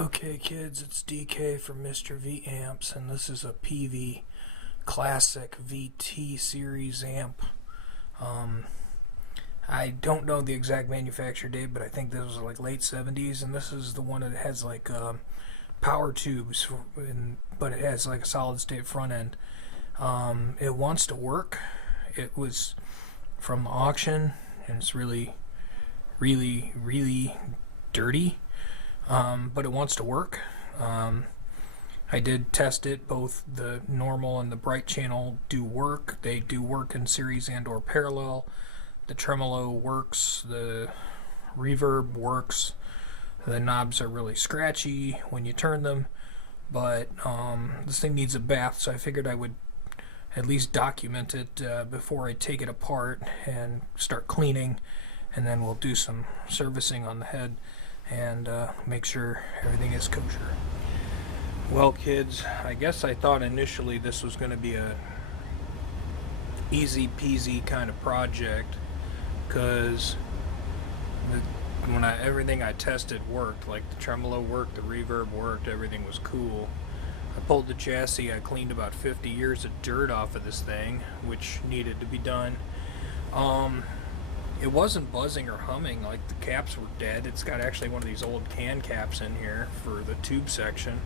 Okay kids, it's DK from Mr. V Amps, and this is a Peavey Classic VT series amp. I don't know the exact manufacture date, but I think this was like late 70s, and this is the one that has like power tubes, but it has like a solid state front end. It wants to work. It was from the auction, and it's really dirty. But it wants to work. I did test it. Both the normal and the bright channel do work. They do work in series and or parallel. The tremolo works. The reverb works. The knobs are really scratchy when you turn them. But this thing needs a bath, so I figured I would at least document it before I take it apart and start cleaning. And then we'll do some servicing on the head and make sure everything is kosher. Well kids, I guess I thought initially this was going to be a easy peasy kind of project, because everything I tested worked. Like the tremolo worked, the reverb worked, everything was cool. I pulled the chassis, I cleaned about 50 years of dirt off of this thing, which needed to be done. It wasn't buzzing or humming, like the caps were dead. It's got actually one of these old can caps in here for the tube section.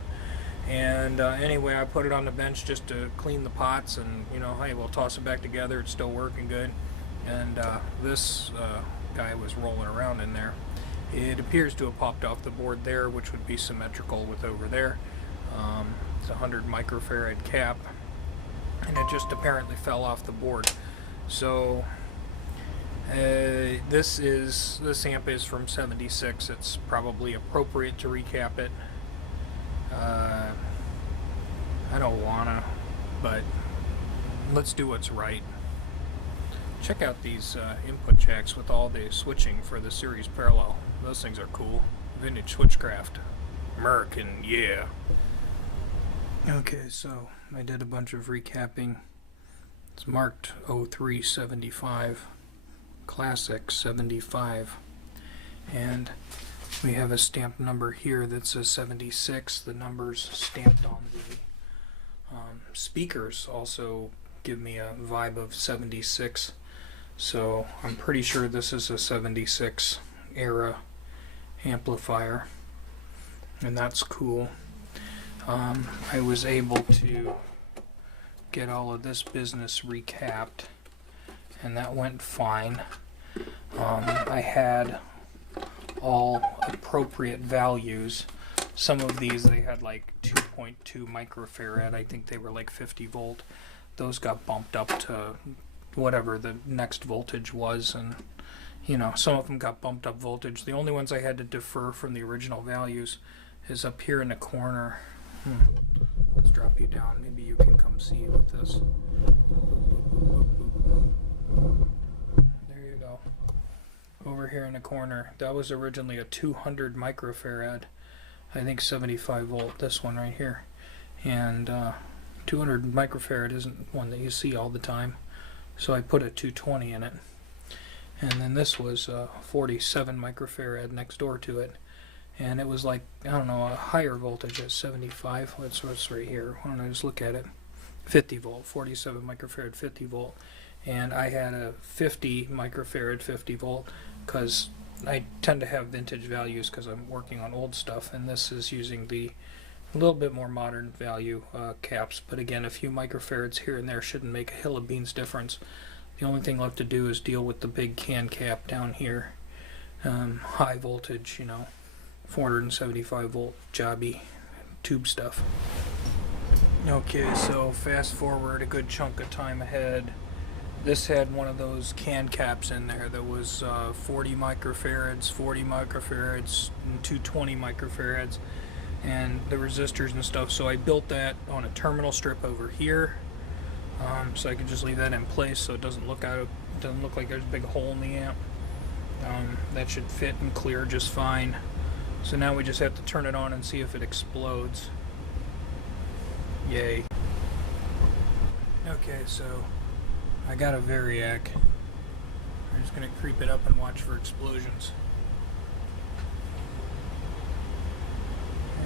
And anyway, I put it on the bench just to clean the pots, and you know, hey, we'll toss it back together. It's still working good. And this guy was rolling around in there. It appears to have popped off the board there, which would be symmetrical with over there. It's a 100 microfarad cap, and it just apparently fell off the board. So this amp is from '76. It's probably appropriate to recap it. I don't wanna, but let's do what's right. Check out these input jacks with all the switching for the series parallel. Those things are cool. Vintage switchcraft. American, yeah. Okay, so I did a bunch of recapping. It's marked 0375. Classic 75, and we have a stamp number here that says 76. The numbers stamped on the speakers also give me a vibe of 76, so I'm pretty sure this is a 76 era amplifier, and that's cool. I was able to get all of this business recapped, and that went fine. I had all appropriate values. Some of these they had like 2.2 microfarad. I think they were like 50 volt. Those got bumped up to whatever the next voltage was, and you know, some of them got bumped up voltage. The only ones I had to defer from the original values is up here in the corner. Let's drop you down. Maybe you can come see with this. There you go. Over here in the corner, that was originally a 200 microfarad, I think 75 volt, this one right here. And 200 microfarad isn't one that you see all the time, so I put a 220 in it. And then this was 47 microfarad next door to it, and it was like, I don't know, a higher voltage at 75. That's what's right here. Why don't I just look at it? 50 volt, 47 microfarad, 50 volt. And I had a 50 microfarad 50 volt, because I tend to have vintage values because I'm working on old stuff, and this is using the a little bit more modern value caps. But again, a few microfarads here and there shouldn't make a hill of beans difference. The only thing left to do is deal with the big can cap down here. High voltage, you know, 475 volt jobby tube stuff. Okay, so fast forward a good chunk of time ahead. This had one of those can caps in there that was 40 microfarads, 40 microfarads, and 220 microfarads, and the resistors and stuff. So I built that on a terminal strip over here, so I could just leave that in place so it doesn't look like there's a big hole in the amp. That should fit and clear just fine. So now we just have to turn it on and see if it explodes. Yay. Okay, so I got a Variac. I'm just going to creep it up and watch for explosions.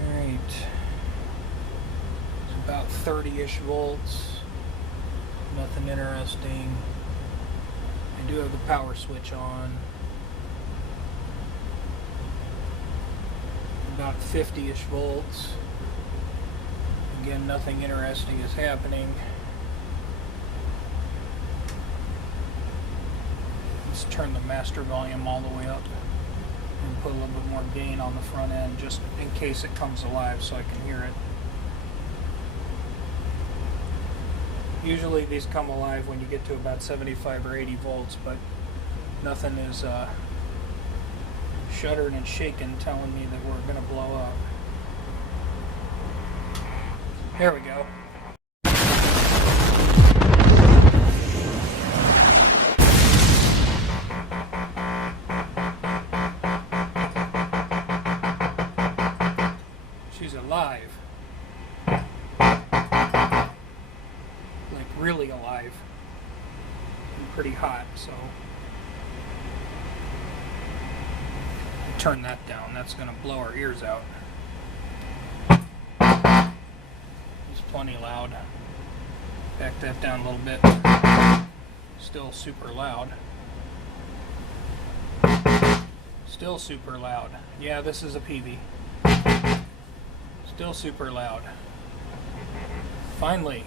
Alright. It's about 30-ish volts. Nothing interesting. I do have the power switch on. About 50-ish volts. Again, nothing interesting is happening. Let's turn the master volume all the way up and put a little bit more gain on the front end just in case it comes alive so I can hear it. Usually these come alive when you get to about 75 or 80 volts, but nothing is shuddering and shaking telling me that we're going to blow up. There we go. She's alive. Like really alive. And pretty hot, so turn that down. That's going to blow our ears out. It's plenty loud. Back that down a little bit. Still super loud. Still super loud. Yeah, this is a Peavey. Still super loud. Finally.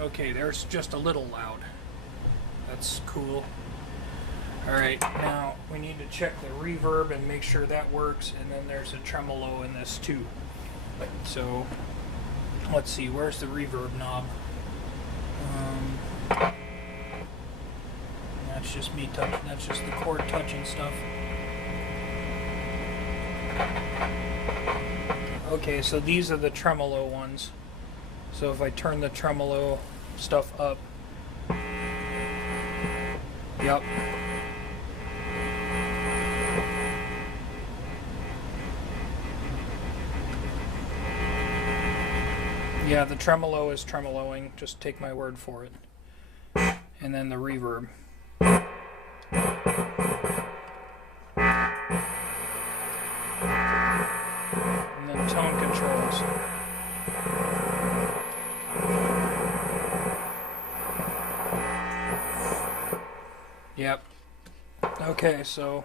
Okay, there's just a little loud. That's cool. Alright, now we need to check the reverb and make sure that works, and then there's a tremolo in this too. So, let's see, where's the reverb knob? That's just me touching, that's just the cord touching stuff. Okay, so these are the tremolo ones. So if I turn the tremolo stuff up, yep. Yeah, the tremolo is tremoloing, just take my word for it. And then the reverb. And then tone controls. Yep. Okay, so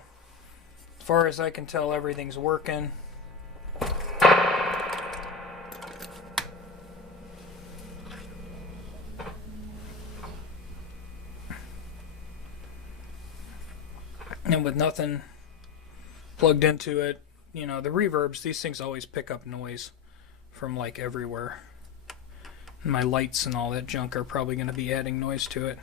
as far as I can tell, everything's working. And with nothing plugged into it, you know, the reverbs, these things always pick up noise from like everywhere. And my lights and all that junk are probably going to be adding noise to it.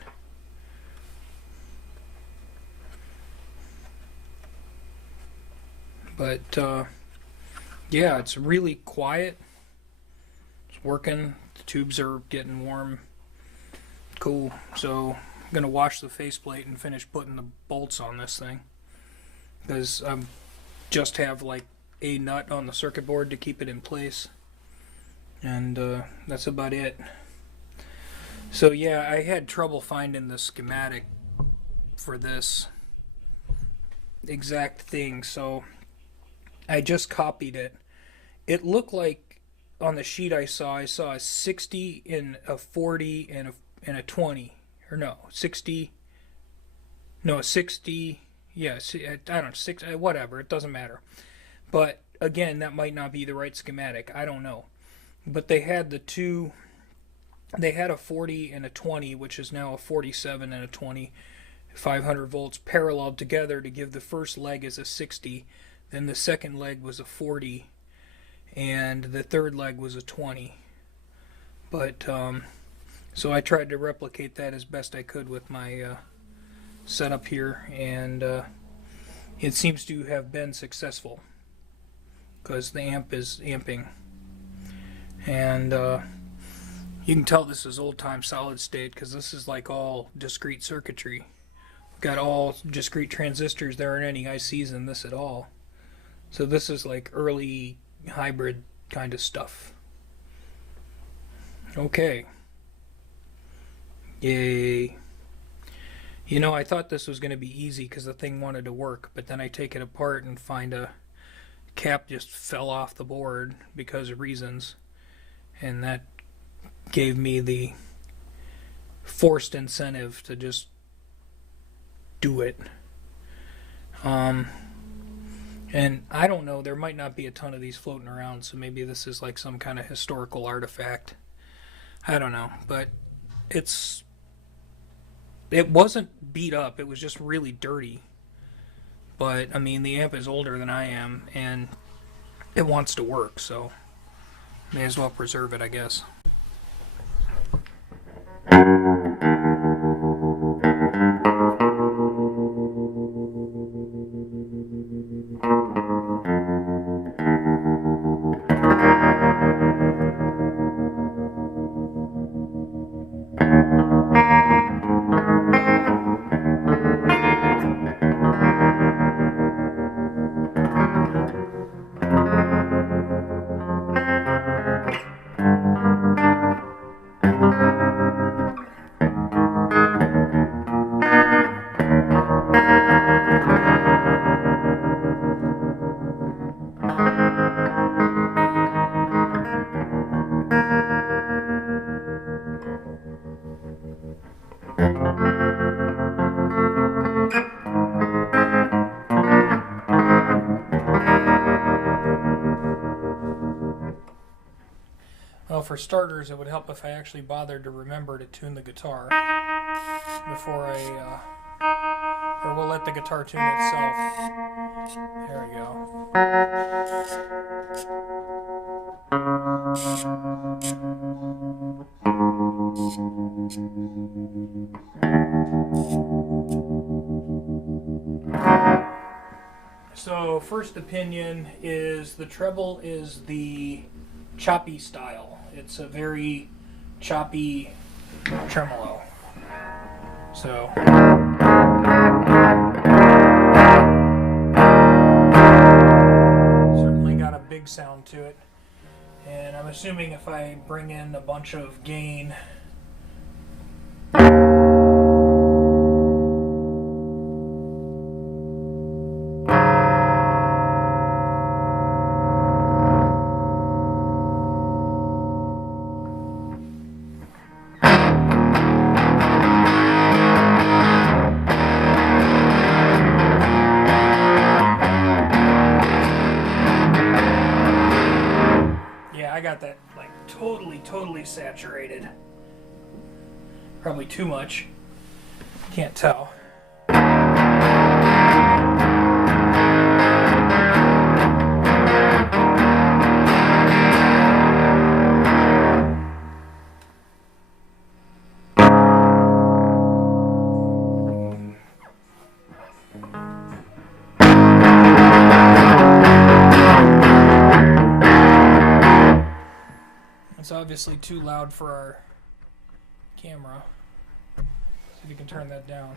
But yeah, it's really quiet. It's working. The tubes are getting warm. Cool. So I'm going to wash the faceplate and finish putting the bolts on this thing. Because I just have like a nut on the circuit board to keep it in place. And that's about it. So yeah, I had trouble finding the schematic for this exact thing. So I just copied it. It looked like on the sheet I saw a 60 and a 40 and a 20. Or no, 60. No, a 60. Yes, I don't know, 6, whatever, it doesn't matter. But again, that might not be the right schematic. I don't know. But they had the two, they had a 40 and a 20, which is now a 47 and a 20, 500 volts parallel together to give the first leg as a 60. Then the second leg was a 40, and the third leg was a 20. But, so I tried to replicate that as best I could with my setup here, and it seems to have been successful because the amp is amping. And you can tell this is old-time solid state because this is like all discrete circuitry. We've got all discrete transistors. There aren't any ICs in this at all. So this is like early hybrid kind of stuff. Okay. Yay. You know, I thought this was going to be easy because the thing wanted to work, but then I take it apart and find a cap just fell off the board because of reasons, and that gave me the forced incentive to just do it. And I don't know, there might not be a ton of these floating around, so maybe this is like some kind of historical artifact. I don't know, but it wasn't beat up, it was just really dirty. But I mean, the amp is older than I am, and it wants to work, so may as well preserve it, I guess. Well, for starters, it would help if I actually bothered to remember to tune the guitar before or we'll let the guitar tune itself. There we go. So, first opinion is the treble is the choppy style. It's a very choppy tremolo. So certainly got a big sound to it. And I'm assuming if I bring in a bunch of gain, I got that like totally saturated. Probably too much. Can't tell. It's obviously too loud for our camera. See if you can turn that down.